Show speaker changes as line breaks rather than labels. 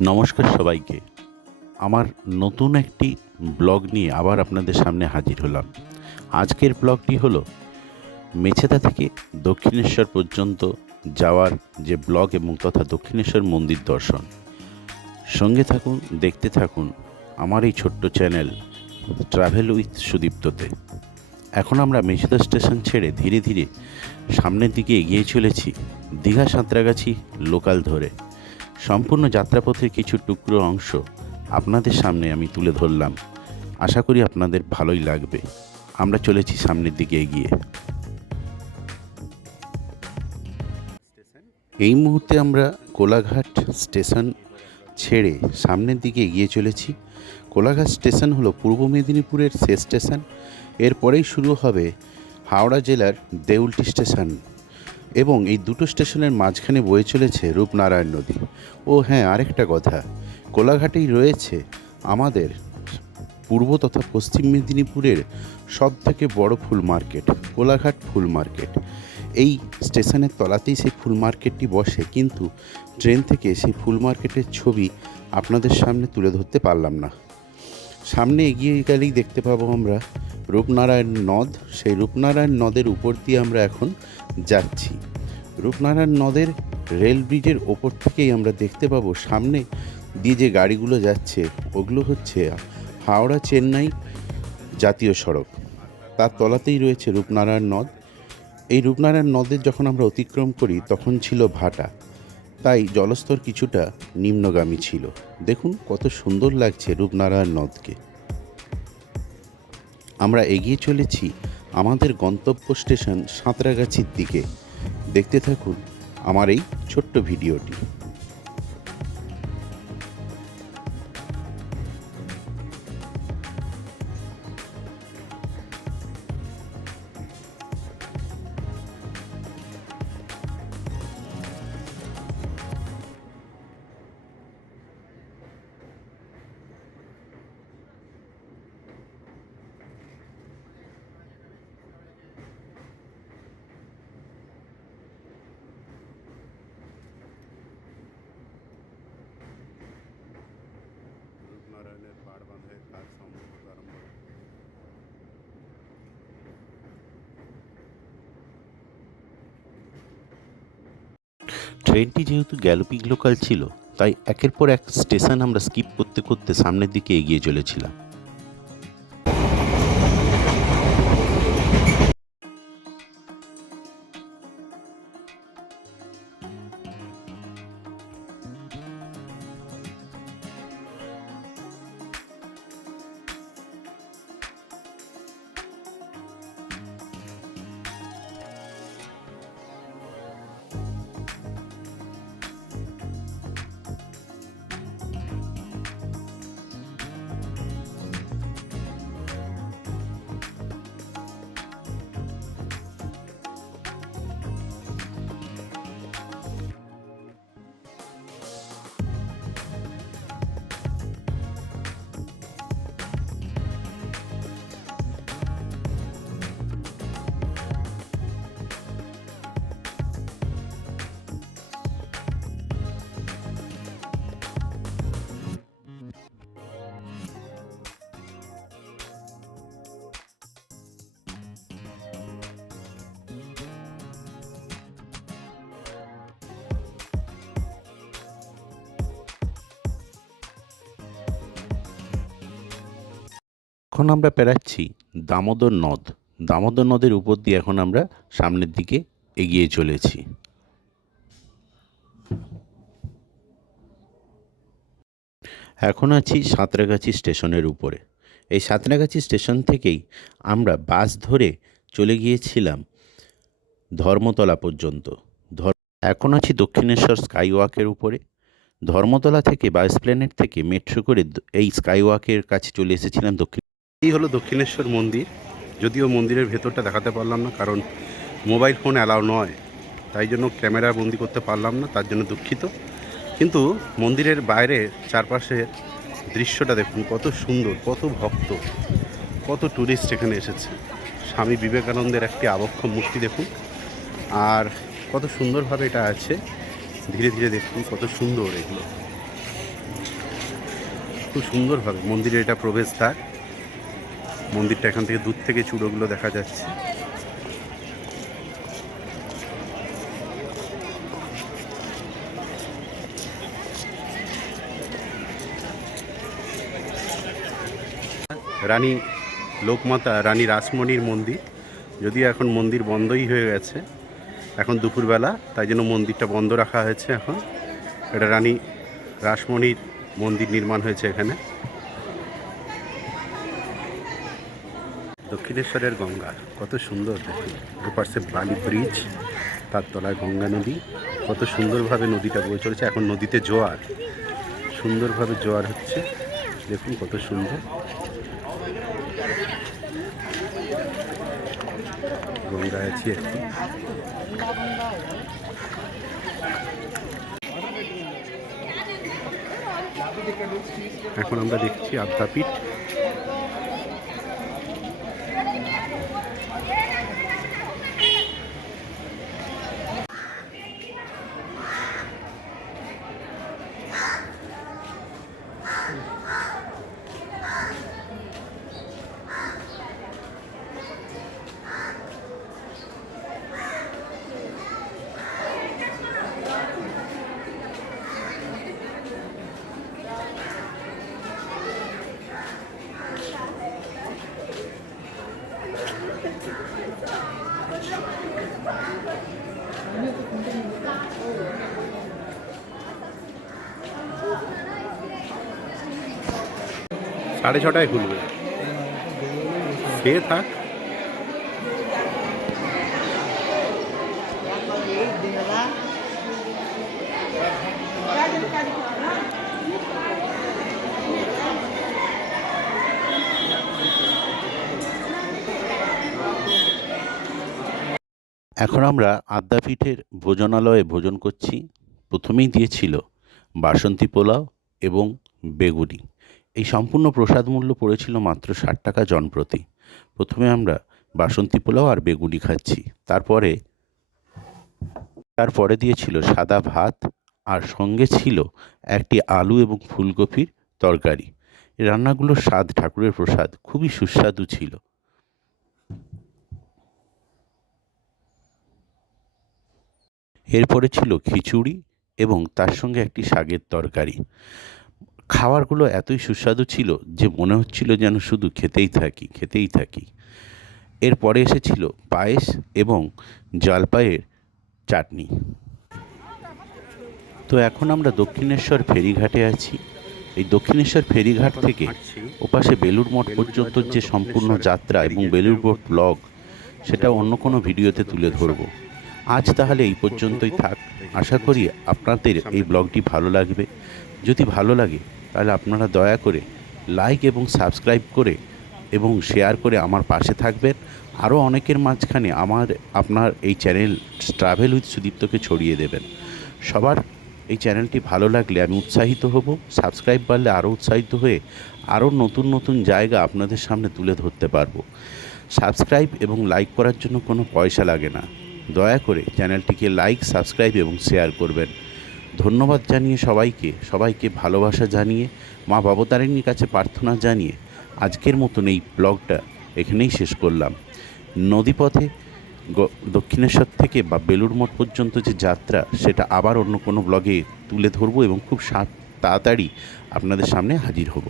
নমস্কার সবাইকে। আমার নতুন একটি ব্লগ নিয়ে আবার আপনাদের সামনে হাজির হলাম। আজকের ব্লগটি হলো মেছেদা থেকে দক্ষিণেশ্বর পর্যন্ত যাওয়ার যে ব্লগ এবং তথা দক্ষিণেশ্বর মন্দির দর্শন। সঙ্গে থাকুন, দেখতে থাকুন আমার এই ছোট্ট চ্যানেল ট্রাভেল উইথ সুদীপ্ততে। এখন আমরা মেছেদা স্টেশন ছেড়ে ধীরে ধীরে সামনের দিকে এগিয়ে চলেছি, দীঘা সাঁতরাগাছি লোকাল ধরে। সম্পূর্ণ যাত্রাপথের কিছু টুকরো অংশ আপনাদের সামনে আমি তুলে ধরলাম। আশা করি আপনাদের ভালোই লাগবে। আমরা চলেছি সামনের দিকে এগিয়ে। এই মুহূর্তে আমরা কোলাঘাট স্টেশন ছেড়ে সামনের দিকে এগিয়ে চলেছি। কোলাঘাট স্টেশন হলো পূর্ব মেদিনীপুরের শেষ স্টেশন। এরপরেই শুরু হবে হাওড়া জেলার দেউলটি স্টেশন। এবং এই দুটো স্টেশনের মাঝখানে বয়ে চলেছে রূপনারায়ণ নদী। ও হ্যাঁ আরেকটা কথা। কোলাঘাটেই রয়েছে আমাদের পূর্ব তথা পশ্চিম মেদিনীপুরের সব থেকে বড় ফুল মার্কেট, কোলাঘাট ফুল মার্কেট। এই স্টেশনের তলাতেই সেই ফুল মার্কেটটি বসে, কিন্তু ট্রেন থেকে সেই ফুল মার্কেটের ছবি আপনাদের সামনে তুলে ধরতে পারলাম না। সামনে এগিয়ে গেলেই দেখতে পাবো আমরা রূপনারায়ণ নদ। সেই রূপনারায়ণ নদের উপর দিয়ে আমরা এখন যাচ্ছি। রূপনারায়ণ নদের রেল ব্রিজের ওপর থেকেই আমরা দেখতে পাবো সামনে দিয়ে যে গাড়িগুলো যাচ্ছে, ওগুলো হচ্ছে হাওড়া চেন্নাই জাতীয় সড়ক। তার তলাতেই রয়েছে রূপনারায়ণ নদ। এই রূপনারায়ণ নদের যখন আমরা অতিক্রম করি, তখন ছিল ভাটা। তাই জলস্তর কিছুটা নিম্নগামী ছিল। দেখুন কত সুন্দর লাগছে রূপনারায়ণ নদকে। আমরা এগিয়ে চলেছি আমাদের গন্তব্য স্টেশন সাঁতরাগাছির দিকে। দেখতে থাকুন আমার এই ছোট্ট ভিডিওটি। ট্রেনটি যেহেতু গ্যালোপিং লোকাল ছিল, তাই একের পর এক স্টেশন আমরা স্কিপ করতে করতে সামনের দিকে এগিয়ে চলেছিলাম। এখন আমরা পেরাচ্ছি দামোদর নদ। দামোদর নদের উপর দিয়ে এখন আমরা সামনের দিকে এগিয়ে চলেছি। এখন আছি সাঁতরাগাছি স্টেশনের উপরে। এই সাঁতরাগাছি স্টেশন থেকেই আমরা বাস ধরে চলে গিয়েছিলাম ধর্মতলা পর্যন্ত। এখন আছি দক্ষিণেশ্বর স্কাইওয়াকের উপরে। ধর্মতলা থেকে বা এসপ্লেনেট থেকে মেট্রো করে এই স্কাইওয়াকের কাছে চলে এসেছিলাম দক্ষিণ এই হলো দক্ষিণেশ্বর মন্দির। যদিও মন্দিরের ভেতরটা দেখাতে পারলাম না, কারণ মোবাইল ফোন অ্যালাউ নয়। তাই জন্য ক্যামেরা বন্দি করতে পারলাম না, তার জন্য দুঃখিত। কিন্তু মন্দিরের বাইরে চারপাশে দৃশ্যটা দেখুন, কত সুন্দর, কত ভক্ত, কত ট্যুরিস্ট এখানে এসেছে। স্বামী বিবেকানন্দের একটি আবক্ষ মূর্তি দেখুন, আর কত সুন্দরভাবে এটা আছে। ধীরে ধীরে দেখুন কত সুন্দর এগুলো। খুব সুন্দরভাবে মন্দিরের এটা প্রবেশদ্বার। মন্দিরটা এখান থেকে দূর থেকে চূড়োগুলো দেখা যাচ্ছে। রানী লোকমাতা, রানী রাসমণির মন্দির। যদিও এখন মন্দির বন্ধই হয়ে গেছে, এখন দুপুরবেলা, তাই জন্য মন্দিরটা বন্ধ রাখা হয়েছে এখন। এটা রানী রাসমণির মন্দির নির্মাণ হয়েছে এখানে। দক্ষিণেশ্বরের গঙ্গা। কত সুন্দর দেখুন। দুপাশে বালি ব্রিজ, তার তলায় গঙ্গা নদী। কত সুন্দরভাবে নদীটা বয়ে চলেছে। এখন নদীতে জোয়ার। সুন্দরভাবে জোয়ার হচ্ছে। দেখুন কত সুন্দর। গঙ্গায় আছি এখন আমরা দেখছি আদ্যাপীঠ। সাড়ে ছটায় খুলবে। খেয়ে থাক। এখন আমরা আদ্যাপীঠের ভোজনালয়ে ভোজন করছি। প্রথমেই দিয়েছিল বাসন্তী পোলাও এবং বেগুনি। এই সম্পূর্ণ প্রসাদ মূল্য পড়েছিল মাত্র ষাট টাকা জনপ্রতি। প্রথমে আমরা বাসন্তী পোলাও আর বেগুনি খাচ্ছি। তারপরে তারপরে দিয়েছিল সাদা ভাত আর সঙ্গে ছিল একটি আলু এবং ফুলকপির তরকারি। রান্নাগুলোর স্বাদ ঠাকুরের প্রসাদ, খুবই সুস্বাদু ছিল। এরপরে ছিল খিচুড়ি এবং তার সঙ্গে একটি শাকের তরকারি। খাবারগুলো এতই সুস্বাদু ছিল যে মনে হচ্ছিল যেন শুধু খেতেই থাকি খেতেই থাকি। এরপরে এসেছিল পায়েস এবং জলপাইয়ের চাটনি। তো এখন আমরা দক্ষিণেশ্বর ফেরিঘাটে আছি। এই দক্ষিণেশ্বর ফেরিঘাট থেকে ওপাশে বেলুর মঠ পর্যন্ত যে সম্পূর্ণ যাত্রা এবং বেলুর মঠ ব্লগ সেটা অন্য কোনো ভিডিওতে তুলে ধরবো। আজ তাহলে এই পর্যন্তই থাক। আশা করি আপনাদের এই ব্লগটি ভালো লাগবে। যদি ভালো লাগে, তাহলে আপনারা দয়া করে লাইক এবং সাবস্ক্রাইব করে এবং শেয়ার করে আমার পাশে থাকবেন। আরও অনেকের মাঝখানে আমার, আপনার এই চ্যানেল ট্রাভেল উইথ সুদীপ্তকে ছড়িয়ে দেবেন। সবার এই চ্যানেলটি ভালো লাগলে আমি উৎসাহিত হব। সাবস্ক্রাইব বাড়লে আরও উৎসাহিত হয়ে আরও নতুন নতুন জায়গা আপনাদের সামনে তুলে ধরতে পারব। সাবস্ক্রাইব এবং লাইক করার জন্য কোনো পয়সা লাগে না। দয়া করে চ্যানেলটিকে লাইক, সাবস্ক্রাইব এবং শেয়ার করবেন। ধন্যবাদ জানিয়ে সবাইকে সবাইকে ভালোবাসা জানিয়ে, মা বাবতারিণীর কাছে প্রার্থনা জানিয়ে আজকের মতন এই ব্লগটা এখানেই শেষ করলাম। নদীপথে দক্ষিণেশ্বর থেকে বা বেলুর মঠ পর্যন্ত যে যাত্রা, সেটা আবার অন্য কোনো ব্লগে তুলে ধরবো এবং খুব তাড়াতাড়ি আপনাদের সামনে হাজির হব।